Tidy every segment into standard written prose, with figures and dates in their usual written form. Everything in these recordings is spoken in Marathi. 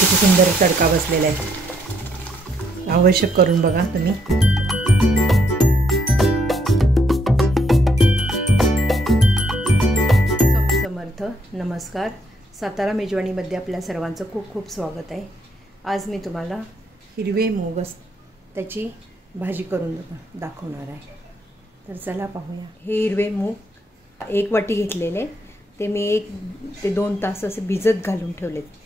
किती सुंदर तडका बसलेला आहे. आवश्यक करून बघा तुम्ही. समर्थ नमस्कार. सातारा मेजवानीमध्ये आपल्या सर्वांचं खूप खूप स्वागत आहे. आज मी तुम्हाला हिरवे मूग त्याची भाजी करून दाखवणार आहे. तर चला पाहूया. हे हिरवे मूग 1 वाटी घेतलेले, ते मी 1 ते 2 तास असे भिजत घालून ठेवलेत.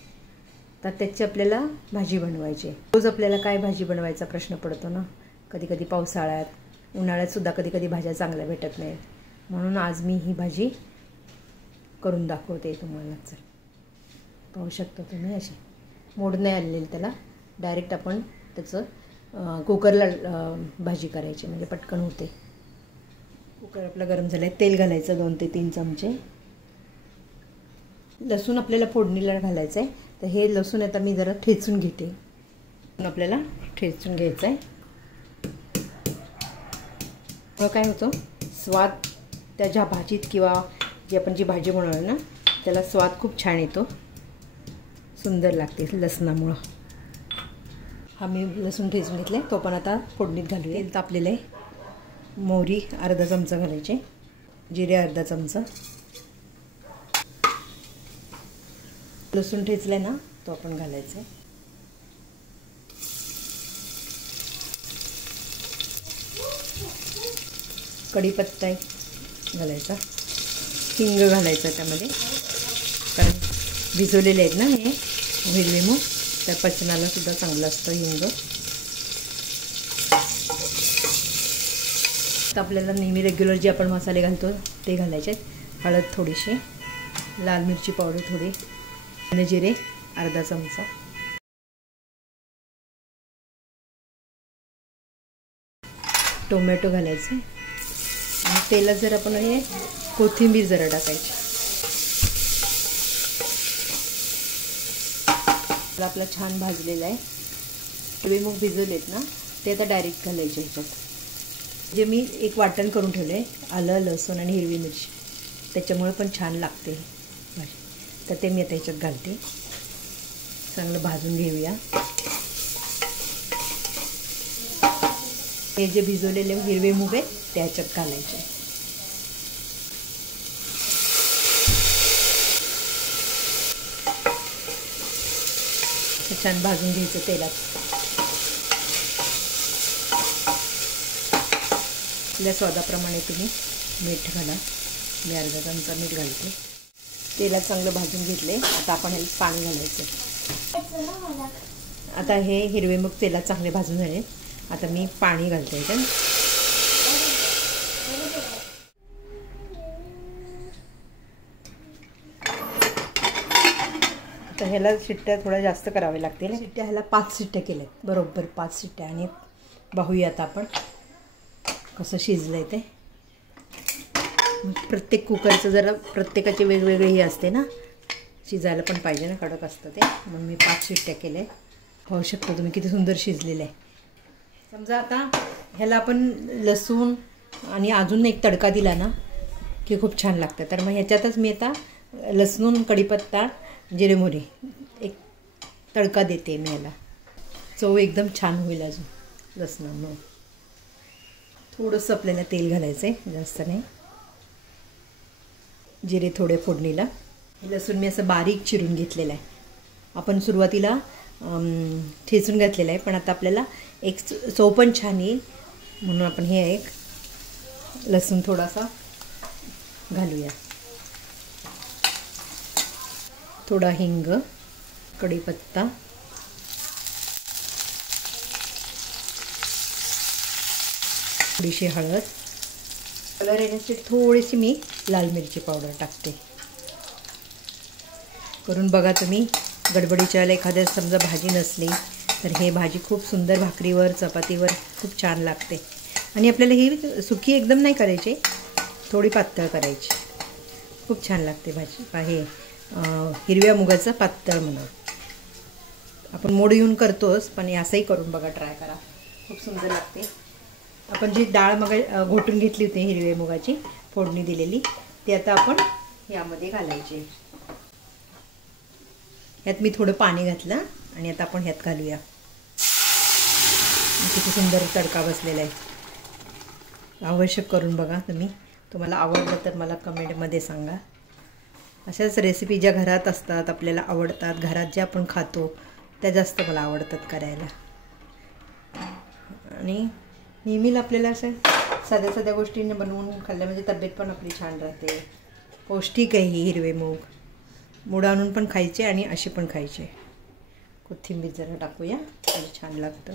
तर त्याची आपल्याला भाजी बनवायची. रोज आपल्याला काय भाजी बनवायचा प्रश्न पडतो ना. कधी कधी पावसाळ्यात, उन्हाळ्यात सुद्धा कधी कधी भाज्या चांगल्या भेटत नाहीत. म्हणून आज मी ही भाजी करून दाखवते तुम्हाला. चल पाहू शकता तुम्ही. अशी मोड नाही आलेली त्याला. डायरेक्ट आपण त्याचं कुकरला भाजी करायची, म्हणजे पटकन होते. कुकर आपला गरम झाला आहे. तेल घालायचं 2 ते 3 चमचे. लसूण आपल्याला फोडणीला घालायचं आहे. तर हे लसूण आता मी जरा ठेचून घेते. आपल्याला ठेचून घ्यायचं आहे. मग काय होतं, स्वाद त्याच्या भाजीत किंवा जी आपण जी भाजी बनवली ना त्याला स्वाद खूप छान येतो, सुंदर लागते लसणामुळं. हा मी लसूण ठेचून घेतले, तो पण आता फोडणीत घालूया. तेल तापलेलं आहे. मोहरी अर्धा चमचा घालायचे, जिरे अर्धा चमचा. लसूण ठेचलाय ना तो आपण घालायचा आहे. कढीपत्ता घालायचा, हिंग घालायचा त्यामध्ये, कारण भिजवलेले आहेत ना हे हिरवे मूग, तर पचनाला सुद्धा चांगलं असतं हिंग. तर आपल्याला नेहमी रेग्युलर जे आपण मसाले घालतो ते घालायचे आहेत. हळद थोडीशी, लाल मिरची पावडर थोडी, आणि जिरे अर्धा चमचा. टोमॅटो घालायचे आणि तेलात जर आपण हे कोथिंबीर जरा टाकायची. आपला छान भाजलेला आहे. हिरवे मूग भिजवलेत ना ते आता डायरेक्ट घालायचे ह्याच्यात. जे मी एक वाटण करून ठेवले, आलं लसूण आणि हिरवी मिरची, त्याच्यामुळे पण छान लागते भाजी. तर ते मी आता ह्याच्यात घालते. चांगलं भाजून घेऊया. हे जे भिजवलेले हिरवे मूग आहेत ते ह्याच्यात घालायचे. छान भाजून घ्यायचं तेलात. आपल्या स्वादाप्रमाणे तुम्ही मीठ घाला. मी अर्धा चमचा मीठ घालते. तेलात चांगलं भाजून घेतले. आता आपण हे पाणी घालायचं. आता हे हिरवे मूग तेलात चांगले भाजून झाले. आता मी पाणी घालते ह्याच्यात. आता ह्याला शिट्ट्या थोड्या जास्त कराव्या लागतील. शिट्ट्या ह्याला 5 शिट्ट्या केल्या, बरोबर 5 शिट्ट्या. आणि पाहूया आता आपण कसं शिजलं आहे ते. प्रत्येक कुकरचं जरा प्रत्येकाचे वेगवेगळे हे असते ना, शिजायला पण पाहिजे ना, कडक असतं ते. म्हणून मी 5 शिट्ट्या केल्या. पाहू शकता तुम्ही किती सुंदर शिजलेलं आहे. समजा आता ह्याला आपण लसूण आणि अजून एक तडका दिला ना की खूप छान लागतं. तर मग ह्याच्यातच मी आता लसूण, कढीपत्ता, जिरे मोहरी एक तडका देते मी ह्याला. चव एकदम छान होईल अजून लसणामुळे. थोडंसं आपल्याला तेल घालायचं आहे, जास्त नाही. जिरे थोडे फोडणीला. लसूण मी असं बारीक चिरून घेतलेलं आहे. आपण सुरुवातीला ठेचून घातलेलं आहे, पण आता आपल्याला एक चव पण छान येईल म्हणून आपण हे एक लसूण थोडासा घालूया. थोडा हिंग, कढीपत्ता, थोडीशी हळद, कलर येण्यासाठी थोडीशी मी लाल मिरची पावडर टाकते. करून बघा तुम्ही. गडबडीच्या वेळेला एखाद्या समजा भाजी नसली तर हे भाजी खूप सुंदर भाकरीवर, चपातीवर खूप छान लागते. आणि आपल्याला ही सुकी एकदम नाही करायची, थोडी पातळ करायची. खूप छान लागते भाजी. हे हिरव्या मुगाचं पातळ म्हणा. आपण मोड येऊन करतोच, पण असंही करून बघा, ट्राय करा, खूप सुंदर लागते. आपण जी डाळ मग घोटून घेतली होती हिरव्या मुगाची फोडणी दिलेली, ती आता आपण यामध्ये घालायची. यात मी थोडं पाणी घातलं आणि आता आपण ह्यात घालूया. किती सुंदर तडका बसलेला आहे. आवश्यक करून बघा तुम्ही. तुम्हाला आवडलं तर मला कमेंटमध्ये सांगा. अशाच रेसिपी ज्या घरात असतात, आपल्याला आवडतात, घरात ज्या आपण खातो त्या जास्त मला आवडतात करायला. आणि नेहमीला आपल्याला अशा साध्या साध्या गोष्टींनी बनवून खाल्ल्या म्हणजे तब्येत पण आपली छान राहते. पौष्टिक आहे ही हिरवे मूग. मूग आणून पण खायचे आणि असे पण खायचे. कोथिंबीर जरा टाकूया, तर छान लागतं.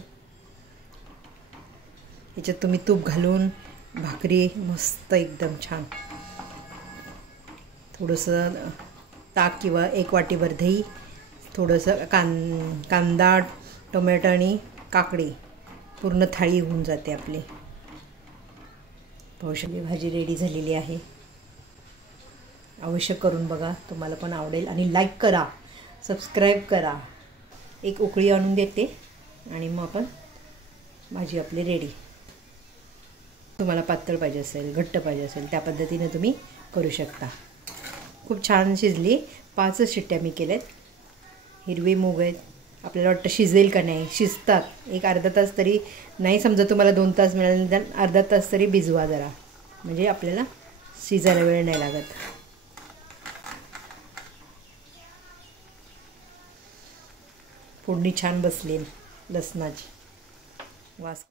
ह्याच्यात तुम्ही तूप घालून भाकरी मस्त एकदम छान. थोडंसं ताक किंवा 1 वाटीभर दही, थोडंसं कांदा, टोमॅटो आणि काकडी, पूर्ण थाळी होऊन जाते आपली. पावशेर भाजी रेडी झालेली आहे. अवश्य करून बघा, तुम्हाला पण आवडेल. आणि लाईक करा, सबस्क्राईब करा. एक उकळी आणून देते आणि मग आपण भाजी आपली रेडी. तुम्हाला पातळ पाहिजे असेल, घट्ट पाहिजे असेल, त्या पद्धतीने तुम्ही करू शकता. खूप छान शिजली. 5 शिट्ट्या मी केल्यात. हिरवे मूग आहेत. आपल्याला वाटतं शिजेल का नाही, शिजतात. एक अर्धा तास तरी, नाही समजा तुम्हाला 2 तास मिळाले तर अर्धा तास तरी भिजवा जरा, म्हणजे आपल्याला शिजायला वेळ नाही लागत. फोडणी छान बसली लसणाची, वास